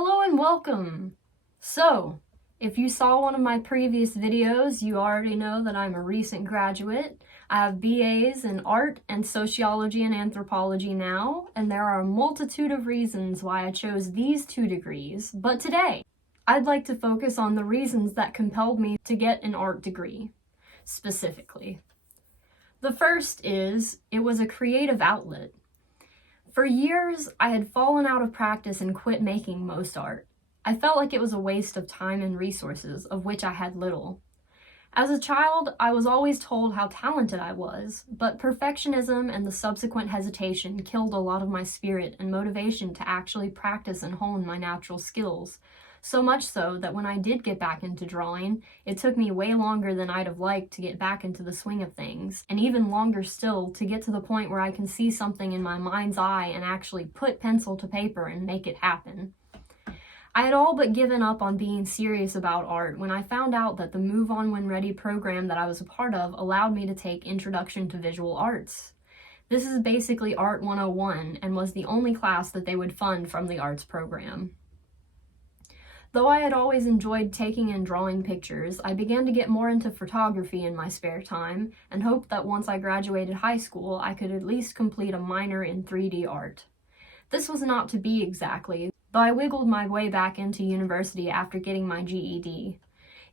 Hello and welcome! So, if you saw one of my previous videos, you already know that I'm a recent graduate. I have BAs in art and sociology and anthropology now, and there are a multitude of reasons why I chose these two degrees. But today, I'd like to focus on the reasons that compelled me to get an art degree, specifically. The first is, it was a creative outlet. For years, I had fallen out of practice and quit making most art. I felt like it was a waste of time and resources, of which I had little. As a child, I was always told how talented I was, but perfectionism and the subsequent hesitation killed a lot of my spirit and motivation to actually practice and hone my natural skills. So much so that when I did get back into drawing, it took me way longer than I'd have liked to get back into the swing of things, and even longer still to get to the point where I can see something in my mind's eye and actually put pencil to paper and make it happen. I had all but given up on being serious about art when I found out that the Move On When Ready program that I was a part of allowed me to take Introduction to Visual Arts. This is basically Art 101 and was the only class that they would fund from the arts program. Though I had always enjoyed taking and drawing pictures, I began to get more into photography in my spare time and hoped that once I graduated high school, I could at least complete a minor in 3D art. This was not to be exactly, though I wiggled my way back into university after getting my GED.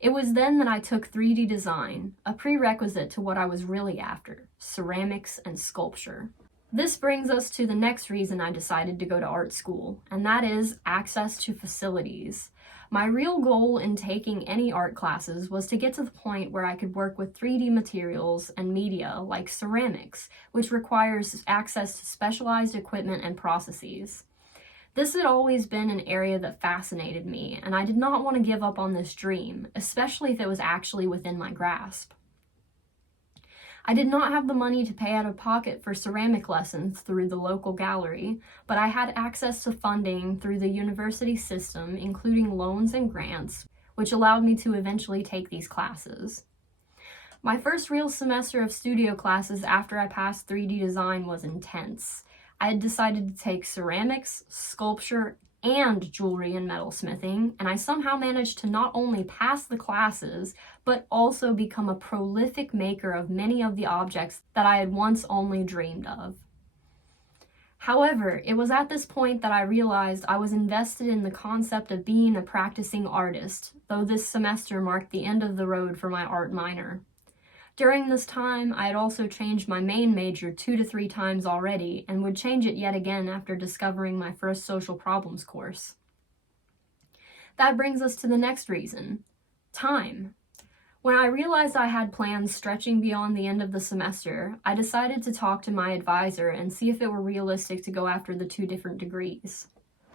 It was then that I took 3D design, a prerequisite to what I was really after, ceramics and sculpture. This brings us to the next reason I decided to go to art school, and that is access to facilities. My real goal in taking any art classes was to get to the point where I could work with 3D materials and media like ceramics, which requires access to specialized equipment and processes. This had always been an area that fascinated me, and I did not want to give up on this dream, especially if it was actually within my grasp. I did not have the money to pay out of pocket for ceramic lessons through the local gallery, but I had access to funding through the university system, including loans and grants, which allowed me to eventually take these classes. My first real semester of studio classes after I passed 3D design was intense. I had decided to take ceramics, sculpture, and jewelry and metalsmithing, and I somehow managed to not only pass the classes, but also become a prolific maker of many of the objects that I had once only dreamed of. However, it was at this point that I realized I was invested in the concept of being a practicing artist, though this semester marked the end of the road for my art minor. During this time, I had also changed my main major 2 to 3 times already, and would change it yet again after discovering my first social problems course. That brings us to the next reason: time. When I realized I had plans stretching beyond the end of the semester, I decided to talk to my advisor and see if it were realistic to go after the 2 different degrees.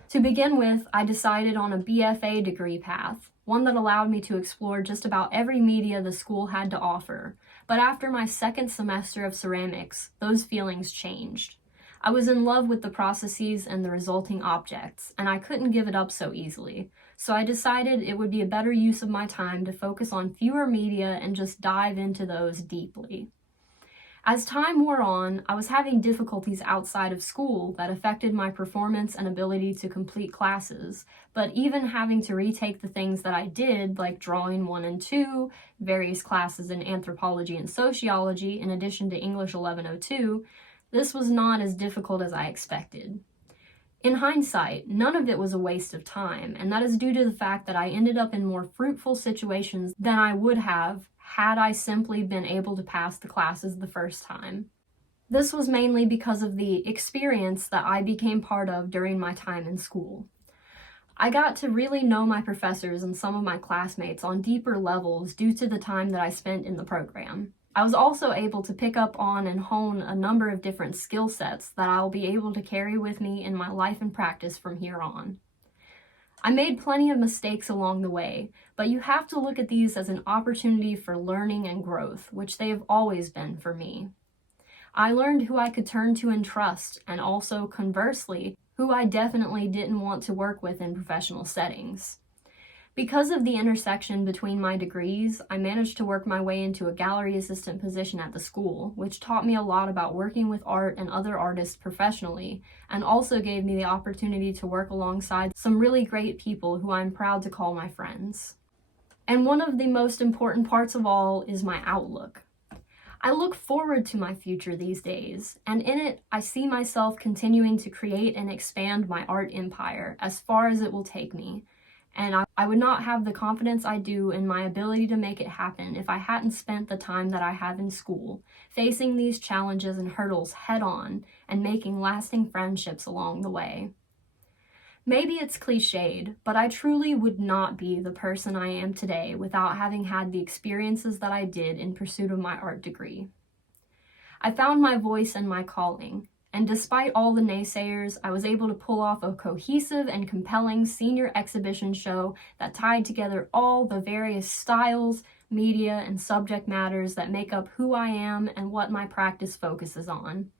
To begin with, I decided on a BFA degree path, one that allowed me to explore just about every media the school had to offer. But after my second semester of ceramics, those feelings changed. I was in love with the processes and the resulting objects, and I couldn't give it up so easily. So I decided it would be a better use of my time to focus on fewer media and just dive into those deeply. As time wore on, I was having difficulties outside of school that affected my performance and ability to complete classes, but even having to retake the things that I did, like drawing 1 and 2, various classes in anthropology and sociology, in addition to English 1102, this was not as difficult as I expected. In hindsight, none of it was a waste of time, and that is due to the fact that I ended up in more fruitful situations than I would have had I simply been able to pass the classes the first time. This was mainly because of the experience that I became part of during my time in school. I got to really know my professors and some of my classmates on deeper levels due to the time that I spent in the program. I was also able to pick up on and hone a number of different skill sets that I'll be able to carry with me in my life and practice from here on. I made plenty of mistakes along the way, but you have to look at these as an opportunity for learning and growth, which they have always been for me. I learned who I could turn to and trust, and also, conversely, who I definitely didn't want to work with in professional settings. Because of the intersection between my degrees, I managed to work my way into a gallery assistant position at the school, which taught me a lot about working with art and other artists professionally, and also gave me the opportunity to work alongside some really great people who I'm proud to call my friends. And one of the most important parts of all is my outlook. I look forward to my future these days, and in it, I see myself continuing to create and expand my art empire as far as it will take me. And I would not have the confidence I do in my ability to make it happen if I hadn't spent the time that I have in school, facing these challenges and hurdles head on, and making lasting friendships along the way. Maybe it's cliched, but I truly would not be the person I am today without having had the experiences that I did in pursuit of my art degree. I found my voice and my calling, and despite all the naysayers, I was able to pull off a cohesive and compelling senior exhibition show that tied together all the various styles, media, and subject matters that make up who I am and what my practice focuses on.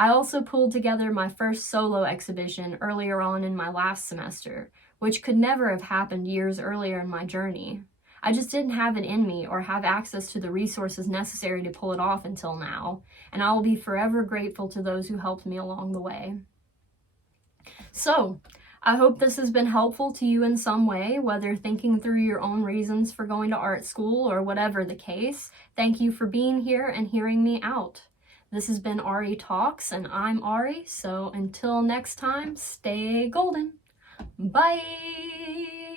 I also pulled together my first solo exhibition earlier on in my last semester, which could never have happened years earlier in my journey. I just didn't have it in me or have access to the resources necessary to pull it off until now, and I will be forever grateful to those who helped me along the way. So, I hope this has been helpful to you in some way, whether thinking through your own reasons for going to art school or whatever the case. Thank you for being here and hearing me out. This has been Ari Talks, and I'm Ari, so until next time, stay golden. Bye!